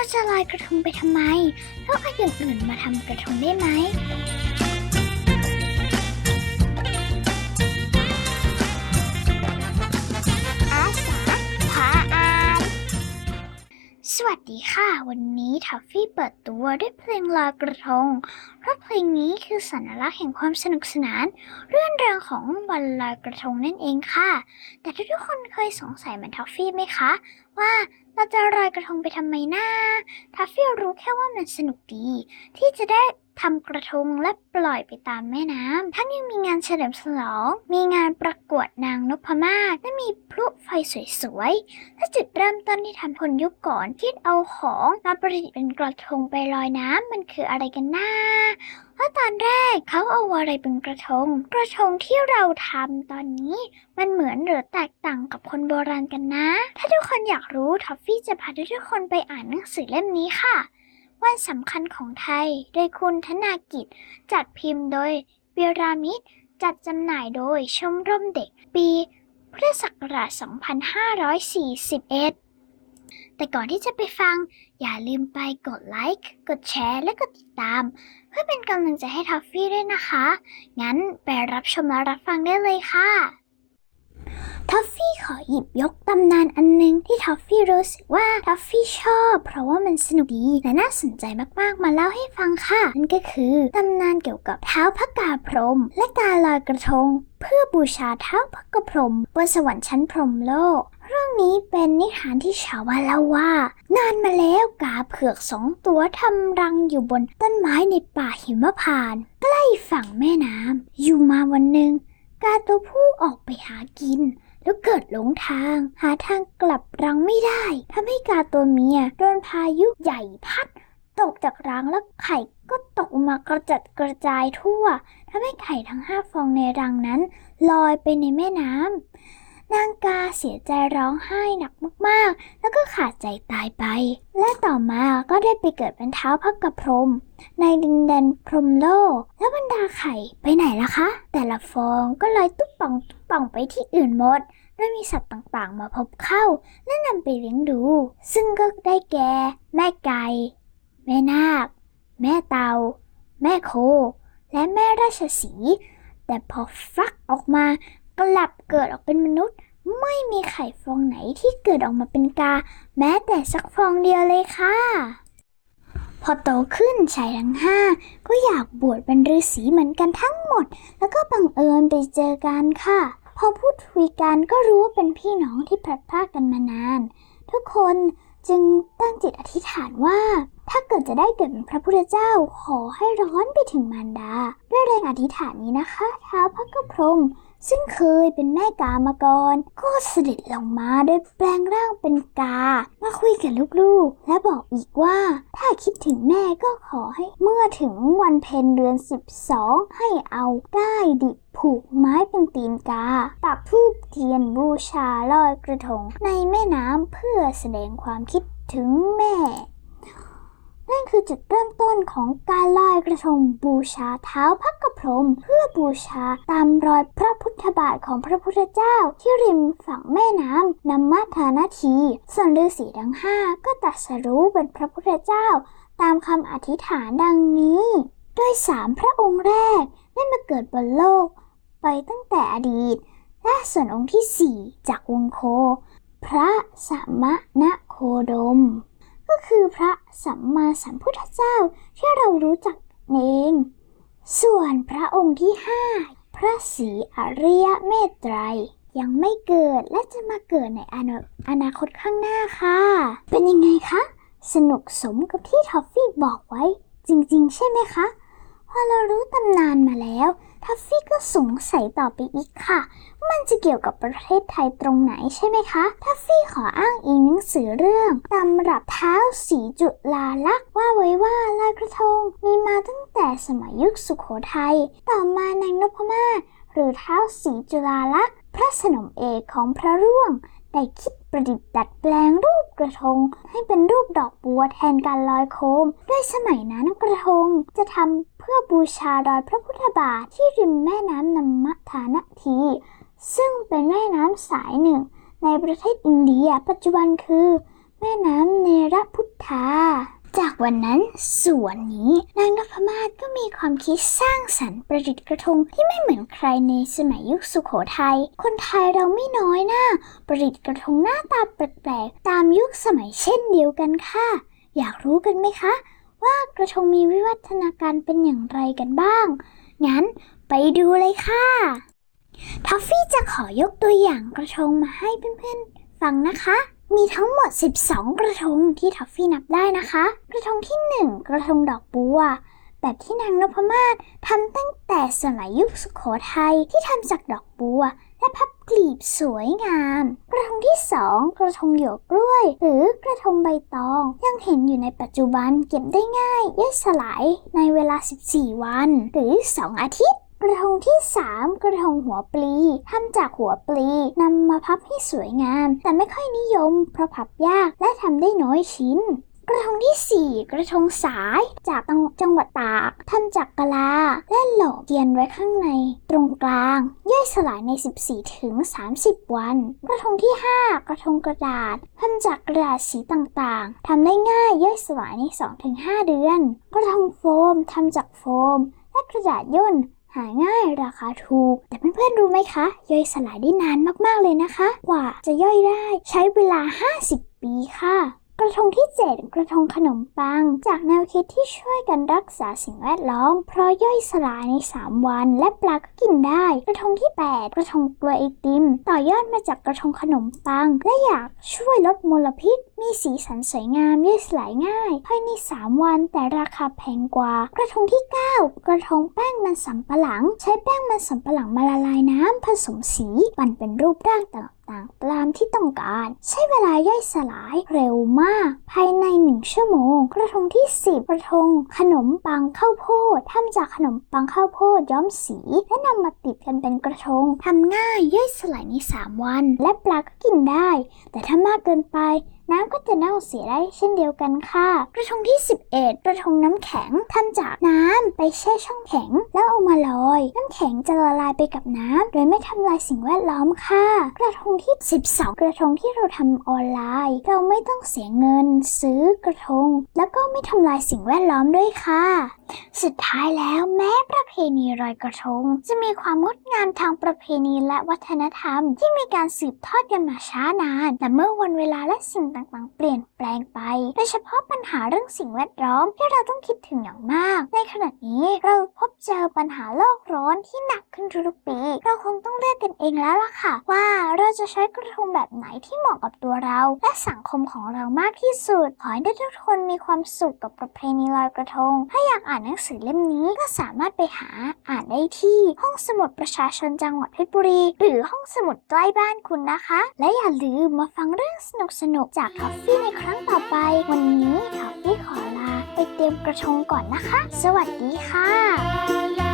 เราจะลอยกระทงไปทำไมแล้วเอาอย่างอื่นมาทำกระทงได้ไหมอาสาพาอานสวัสดีค่ะ วันนี้ทัฟฟี่เปิดตัวด้วยเพลงลอยกระทง เพราะเพลงนี้คือสัญลักษณ์แห่งความสนุกสนาน เรื่องราวของวันลอยกระทงนั่นเองค่ะ แต่ทุกๆคนเคยสงสัยเหมือนทัฟฟี่ไหมคะ ว่า เราจะลอยกระทงไปทำไมนะทัฟฟี่รู้แค่ว่ามันสนุกดี ที่จะได้ ทำกระทงและปล่อยไปตามแม่น้ำทั้งยังมีงานเฉลิมฉลอง มีงานประกวดนางนพมาศและมีพลุไฟสวยๆ และจุดเริ่มต้นที่ทำคนยุคก่อนคิดเอาของมาประดิษฐ์เป็นกระทงไปลอยน้ำมันคืออะไรกันนะแล้วตอนแรกเขาเอาอะไรเป็นกระทง กระทงที่เราทำตอนนี้มันเหมือนหรือแตกต่างกับคนโบราณกันนะ ถ้าทุกคนอยากรู้ท็อฟฟี่จะพาทุกคนไปอ่านหนังสือเล่มนี้ค่ะ วันสำคัญของไทย โดยคุณธนากิจ จัดพิมพ์โดยวิรามิดจัดจำหน่ายโดยชมรมเด็กปีพุทธศักราช 2541 แต่ก่อนที่จะไปฟัง อย่าลืมไปกดไลค์ กดแชร์ และกดติดตาม เพื่อเป็นกำลังใจให้ทอฟฟี่ด้วยนะคะ งั้นไปรับชมและรับฟังได้เลยค่ะทอฟฟี่ อหยิบยกตำนานอันหนึงที่ท็อฟฟี่รู้สึกว่าท็อฟฟี่ชอบ เพราะว่ามันสนุกดีและน่าสนใจมากๆมาเล่าให้ฟังค่ะนั่นก็คือตำนานเกี่ยวกับเท้าพระกาพรหมและการลอยกระทง เพื่อบูชาเท้าพระกาพรมบนสวรรค์ชั้นพรหมโลกเรื่องนี้เป็นนิทานที่ชาวบ้านเล่าว่า นานมาแล้วกาเผือกสองตัวทำรังอยู่บนต้นไม้ในป่าหิมพานต์ใกล้ฝั่งแม่น้ำอยู่มาวันหนึ่งกาตัวผู้ออกไปหากิน แล้วเกิดหลงทาง หาทางกลับรังไม่ได้ทำให้กาตัวเมียโดนพายุใหญ่พัด ตกจากรังแล้วไข่ก็ตกมากระจัดกระจายทั่วทำให้ไข่ทั้งห้าฟองในรังนั้น ลอยไปในแม่น้ำ นางกาเสียใจร้องไห้หนักมากๆ แล้วก็ขาดใจตายไป และต่อมาก็ได้ไปเกิดเป็นเท้าพักกระพรม ในดินแดนพรมโลก แล้วบรรดาไข่ไปไหนล่ะคะ แต่ละฟองก็ลอยตุ๊บป่องตุ๊บป่องไปที่อื่นหมดโดยมีสัตว์ต่างๆ มาพบเข้า และนำไปเลี้ยงดู ซึ่งก็ได้แก่ แม่ไก่ แม่นาค แม่เตา แม่โค และแม่ราชสี แต่พอฟักออกมา กลับเกิดออกเป็นมนุษย์ ไม่มีไข่ฟองไหนที่เกิดออกมาเป็นกา แม้แต่สักฟองเดียวเลยค่ะ พอโตขึ้นชายทั้งห้าก็อยากบวชเป็นฤาษีเหมือนกันทั้งหมด แล้วก็บังเอิญไปเจอกันค่ะ พอพูดคุยกันก็รู้ว่าเป็นพี่น้องที่พลัดพรากกันมานาน ทุกคนจึงตั้งจิตอธิษฐานว่า ถ้าเกิดจะได้เกิดเป็นพระพุทธเจ้าขอให้ร้อนไปถึงมารดา ด้วยแรงอธิษฐานนี้นะคะท้าวพระกระพรม ซึ่งเคยเป็นแม่กามาก่อน ก็เสด็จลงมาโดยแปลงร่างเป็นกา มาคุยกับลูกๆ และบอกอีกว่า ถ้าคิดถึงแม่ก็ขอให้เมื่อถึงวันเพ็ญเดือน 12 ให้เอาได้ดิบผูกไม้เป็นตีนกา ปักทูบเทียนบูชาลอยกระทงในแม่น้ำเพื่อแสดงความคิดถึงแม่ นั่นคือจุดเริ่มต้นของการลอยกระทงบูชาเท้าพระกระพรม เพื่อบูชาตามรอยพระพุทธบาทของพระพุทธเจ้า ที่ริมฝั่งแม่น้ำนำมาทานาที ส่วนฤาษีทั้งห้าก็ตรัสรู้เป็นพระพุทธเจ้า ตามคำอธิษฐานดังนี้ โดยสามพระองค์แรกได้มาเกิดบนโลก ไปตั้งแต่อดีต และส่วนองค์ที่สี่จากวงโค พระสัมมณโคดม ก็คือพระสัมมาสัมพุทธเจ้าที่เรารู้จักเองส่วนพระองค์ที่ห้าพระศรีอริยเมตไตรยยังไม่เกิดและจะมาเกิดในอนาอนาคตข้างหน้าค่ะ เป็นยังไงคะ สนุกสมกับที่ทอฟฟี่บอกไว้ จริง ๆ ใช่ไหมคะ พอเรารู้ตำนานมาแล้ว ทัฟฟี่ก็สงสัยต่อไปอีกค่ะ มันจะเกี่ยวกับประเทศไทยตรงไหนใช่ไหมคะ ทัฟฟี่ขออ้างอิงหนังสือเรื่องตำรับเท้าสีจุลาลักษณ์ว่าไว้ว่าลอยกระทงมีมาตั้งแต่สมัยยุคสุขโขทัย ต่อมานางนพมาศหรือเท้าสีจุลาลักษณ์พระสนมเอกของพระร่วง ได้คิดประดิษฐ์ดัดแปลงรูปกระทง ให้เป็นรูปดอกบัวแทนการลอยโคม ด้วยสมัยนั้นกระทงจะทำเพื่อบูชารอยพระพุทธบาทที่ริมแม่น้ำนำมะฐานที ซึ่งเป็นแม่น้ำสายหนึ่ง ในประเทศอินเดียปัจจุบันคือ แม่น้ำเนรพุทธา จากวันนั้นส่วนนี้นางนพมาศก็มีความคิดสร้างสรรค์ประดิษฐ์กระทงที่ไม่เหมือนใครในสมัยยุคสุขโขทัย คนไทยเราไม่น้อยหน้า ประดิษฐ์กระทงหน้าตาแปลกๆ ตามยุคสมัยเช่นเดียวกันค่ะ อยากรู้กันไหมคะ ว่ากระทงมีวิวัฒนาการเป็นอย่างไรกันบ้าง งั้นไปดูเลยค่ะ ทัฟฟี่จะขอยกตัวอย่างกระทงมาให้เพื่อนๆฟังนะคะ มีทั้งหมด 12 กระทงที่ทัฟฟี่นับได้นะคะ กระทงที่ 1 กระทงดอกบัว แบบที่นางนพมาศทำตั้งแต่สมัยยุคสุโขทัยที่ทำจากดอกบัว และพับกลีบสวยงาม กระทงที่ 2 กระทงหยวกกล้วย หรือกระทงใบตอง ยังเห็นอยู่ในปัจจุบันเก็บได้ง่ายย่อยสลายในเวลา 14 วัน หรือ 2 อาทิตย์ กระทงที่ 3 กระทงหัวปลีทำจากหัวปลีนำมาพับให้สวยงาม แต่ไม่ค่อยนิยมเพราะพับยากและทำได้น้อยชิ้น กระทงที่ 4 กระทงสายจากจังหวัดตากทำจากกะลา และหลกเทียนไว้ข้างใน ตรงกลางย่อยสลายใน 14ถึง30 วัน กระทงที่ 5 กระทงกระดาษทำจากกระดาษสีต่างๆทำได้ง่ายย่อยสลายใน 2-5 เดือน กระทงโฟมทำจากโฟม และกระดาษย่น หาง่ายราคาถูก แต่เพื่อนๆรู้ไหมคะ ย่อยสลายได้นานมากๆเลยนะคะ กว่าจะย่อยได้ใช้เวลา 50 ปีค่ะ กระทงที่ 7 กระทงขนมปัง จากแนวคิดที่ช่วยกันรักษาสิ่งแวดล้อม เพราะย่อยสลายใน 3 วัน และปลาก็กินได้ กระทงที่ 8 กระทงกล้วยไอติม ต่อยอดมาจากกระทงขนมปัง และอยากช่วยลดมลพิษ มีสีสันสวยงามย่อยสลายง่ายภายใน 3 วัน แต่ราคาแพงกว่า กระทงที่ 9 กระทงแป้งมันสำปะหลัง ใช้แป้งมันสำปะหลังมาละลายน้ำผสมสี ปั่นเป็นรูปร่างต่าง ๆ ตามที่ต้องการ ใช้เวลาย่อยสลายเร็วมาก ภายใน 1 ชั่วโมง กระทงที่ 10 กระทง ขนมปังข้าวโพดทำจากขนมปังข้าวโพดย้อมสี และนำมาติดกันเป็นกระทงทำง่ายย่อยสลายใน 3 วัน และปลาก็กินได้ แต่ถ้ามากเกินไปน้ำก็จะเน่าเสียได้เช่นเดียวกันค่ะ กระทงที่ 11 กระทงน้ำแข็งทำจากน้ำไปแช่ช่องแข็ง แล้วเอามาลอำแข็งจะละลายไปกับน้ำโดยไม่ทำลายสิ่งแวดล้อมค่ะ กระทงที่ 12 กระทงที่เราทำออนไลน์ เราไม่ต้องเสียเงิน ซื้อกระทง แล้วก็ไม่ทำลายสิ่งแวดล้อมด้วยค่ะ สุดท้ายแล้วแม้ประเพณีลอยกระทง จะมีความงดงามทางประเพณีและวัฒนธรรม ที่มีการสืบทอดกันมาช้านาน แต่เมื่อวันเวลาและสิ่งต่างๆ เปลี่ยนแปลงไป โดยเฉพาะปัญหาเรื่องสิ่งแวดล้อมที่เราต้องคิดถึงอย่างมาก ในขณะนี้เราพบเจอปัญหาโลกร้อนที่หนักขึ้นทุกๆปี เราคงต้องเลือกกันเองแล้วล่ะค่ะ ว่าเราจะใช้กระทงแบบไหนที่เหมาะกับตัวเรา และสังคมของเรามากที่สุด ขอให้ทุกคนมีความสุขกับประเพณีลอยกระทง ถ้าอยากอ่านหนังสือเล่มนี้ก็สามารถไปหาอ่านได้ที่ ห้องสมุดประชาชนจังหวัดเพชรบุรี หรือห้องสมุดใกล้บ้านคุณนะคะ และอย่าลืมมาฟังเรื่องสนุกๆจากทอฟฟี่ในครั้งต่อไป วันนี้ทอฟฟี่ขอลาไปเตรียมกระทงก่อนนะคะ สวัสดีค่ะ